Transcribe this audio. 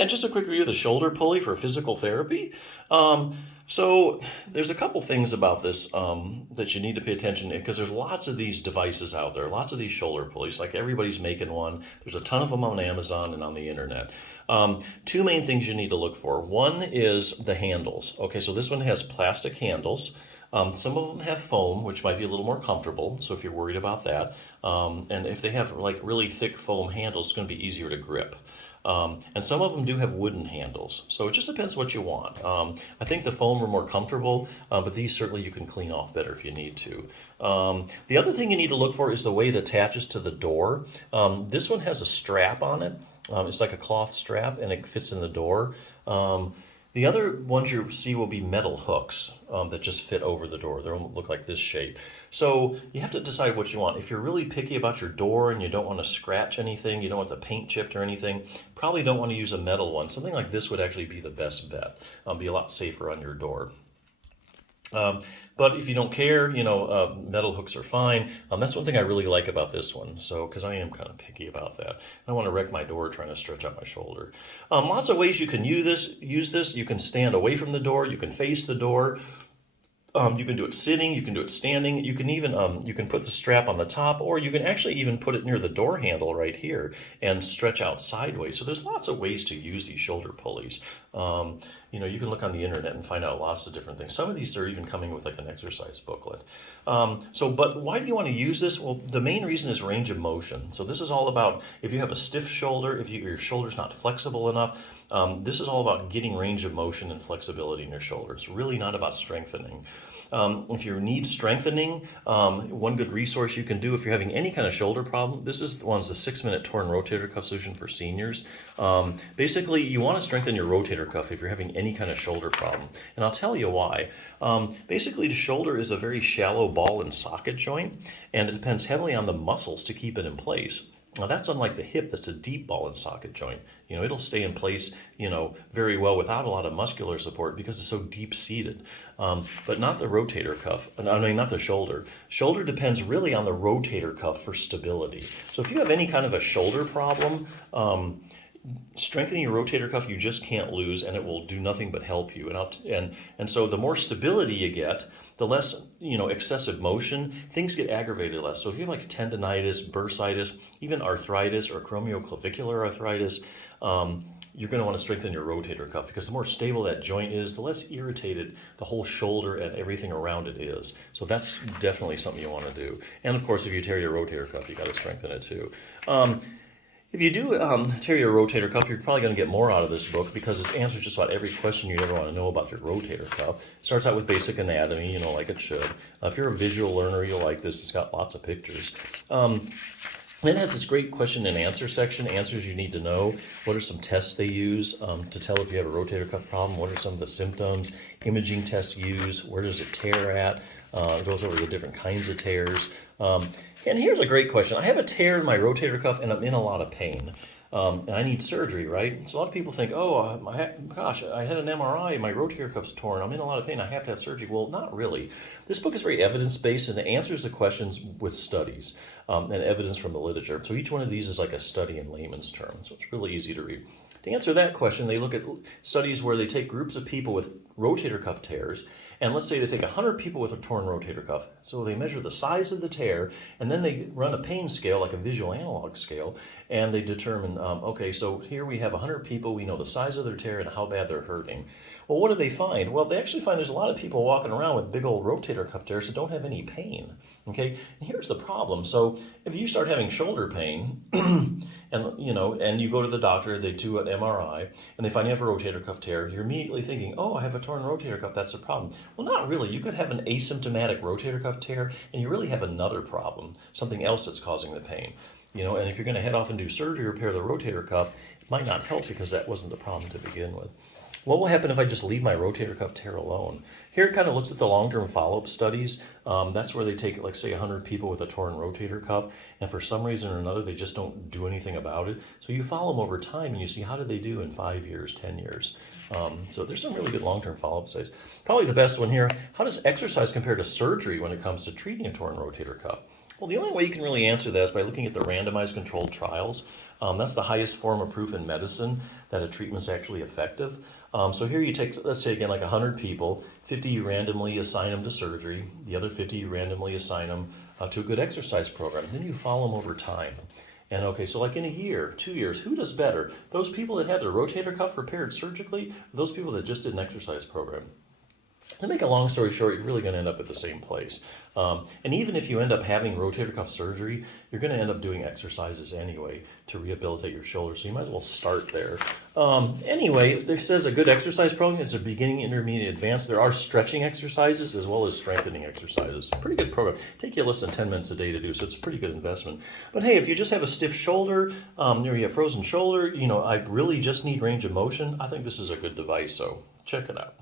Yeah, just a quick review of the shoulder pulley for physical therapy. So there's a couple things about this that you need to pay attention to because there's lots of these devices out there, lots of these shoulder pulleys. Like everybody's making one. There's a ton of them on Amazon and on the internet. Two main things you need to look for. One is the handles. Okay, so this one has plastic handles. Some of them have foam, which might be a little more comfortable. So if you're worried about that, and if they have like really thick foam handles, it's going to be easier to grip. And some of them do have wooden handles, so it just depends what you want. I think the foam are more comfortable, but these certainly you can clean off better if you need to. The other thing you need to look for is the way it attaches to the door. This one has a strap on it. It's like a cloth strap, and it fits in the door. The other ones you see will be metal hooks that just fit over the door. They don't look like this shape. So you have to decide what you want. If you're really picky about your door and you don't want to scratch anything, you don't want the paint chipped or anything, probably don't want to use a metal one. Something like this would actually be the best bet. Be a lot safer on your door. But if you don't care, metal hooks are fine. That's one thing I really like about this one. So, because I am kind of picky about that. I don't want to wreck my door trying to stretch out my shoulder. Lots of ways you can use this. You can stand away from the door. You can face the door. You can do it sitting, you can do it standing, you can even you can put the strap on the top, or you can actually even put it near the door handle right here and stretch out sideways. So there's lots of ways to use these shoulder pulleys. You can look on the internet and find out lots of different things. Some of these are even coming with like an exercise booklet. But why do you want to use this? Well, the main reason is range of motion. So this is all about if you have a stiff shoulder, if your shoulder's not flexible enough, this is all about getting range of motion and flexibility in your shoulder. It's really not about strengthening. If you need strengthening, one good resource you can do if you're having any kind of shoulder problem, this is the 6-minute torn rotator cuff solution for seniors. Basically, you want to strengthen your rotator cuff if you're having any kind of shoulder problem. And I'll tell you why. Basically, the shoulder is a very shallow ball and socket joint, and it depends heavily on the muscles to keep it in place. Now that's unlike the hip, that's a deep ball and socket joint. It'll stay in place, very well without a lot of muscular support because it's so deep seated. But not the rotator cuff, not the shoulder. Shoulder depends really on the rotator cuff for stability. So if you have any kind of a shoulder problem, strengthening your rotator cuff you just can't lose, and it will do nothing but help you. And so the more stability you get, the less excessive motion, things get aggravated less. So if you have like tendonitis, bursitis, even arthritis or acromioclavicular arthritis, you're going to want to strengthen your rotator cuff because the more stable that joint is, the less irritated the whole shoulder and everything around it is. So that's definitely something you want to do. And of course, if you tear your rotator cuff, you got to strengthen it too. If you do tear your rotator cuff, you're probably going to get more out of this book because it answers just about every question you ever want to know about your rotator cuff. It starts out with basic anatomy, like it should. If you're a visual learner, you'll like this. It's got lots of pictures. Then it has this great question and answer section, answers you need to know. What are some tests they use to tell if you have a rotator cuff problem? What are some of the symptoms? Imaging tests used? Where does it tear at? It goes over the different kinds of tears. And here's a great question. I have a tear in my rotator cuff and I'm in a lot of pain. And I need surgery, right? So a lot of people think, gosh, I had an MRI, my rotator cuff's torn, I'm in a lot of pain, I have to have surgery. Well, not really. This book is very evidence-based and it answers the questions with studies and evidence from the literature. So each one of these is like a study in layman's terms, so it's really easy to read. To answer that question, they look at studies where they take groups of people with rotator cuff tears, and let's say they take 100 people with a torn rotator cuff. So they measure the size of the tear, and then they run a pain scale, like a visual analog scale, and they determine, so here we have 100 people, we know the size of their tear and how bad they're hurting. Well, what do they find? Well, they actually find there's a lot of people walking around with big old rotator cuff tears that don't have any pain. Okay, and here's the problem. So if you start having shoulder pain, and you go to the doctor, they do an MRI, and they find you have a rotator cuff tear, you're immediately thinking, oh, I have a torn rotator cuff, that's a problem. Well, not really. You could have an asymptomatic rotator cuff tear, and you really have another problem, something else that's causing the pain. And if you're going to head off and do surgery or repair the rotator cuff, it might not help because that wasn't the problem to begin with. What will happen if I just leave my rotator cuff tear alone? Here it kind of looks at the long-term follow-up studies. That's where they take, like, say, 100 people with a torn rotator cuff, and for some reason or another, they just don't do anything about it. So you follow them over time, and you see how do they do in 5 years, 10 years. So there's some really good long-term follow-up studies. Probably the best one here, how does exercise compare to surgery when it comes to treating a torn rotator cuff? Well, the only way you can really answer that is by looking at the randomized controlled trials. That's the highest form of proof in medicine that a treatment's actually effective. So here you take, let's say again, like 100 people, 50 you randomly assign them to surgery, the other 50 you randomly assign them to a good exercise program. Then you follow them over time. And okay, so like in a year, 2 years, who does better? Those people that had their rotator cuff repaired surgically, or those people that just did an exercise program? To make a long story short, you're really going to end up at the same place. And even if you end up having rotator cuff surgery, you're going to end up doing exercises anyway to rehabilitate your shoulder. So you might as well start there. Anyway, there says a good exercise program is a beginning, intermediate, advanced. There are stretching exercises as well as strengthening exercises. Pretty good program. Take you less than 10 minutes a day to do, so it's a pretty good investment. But hey, if you just have a stiff shoulder, you have frozen shoulder, I really just need range of motion, I think this is a good device, so check it out.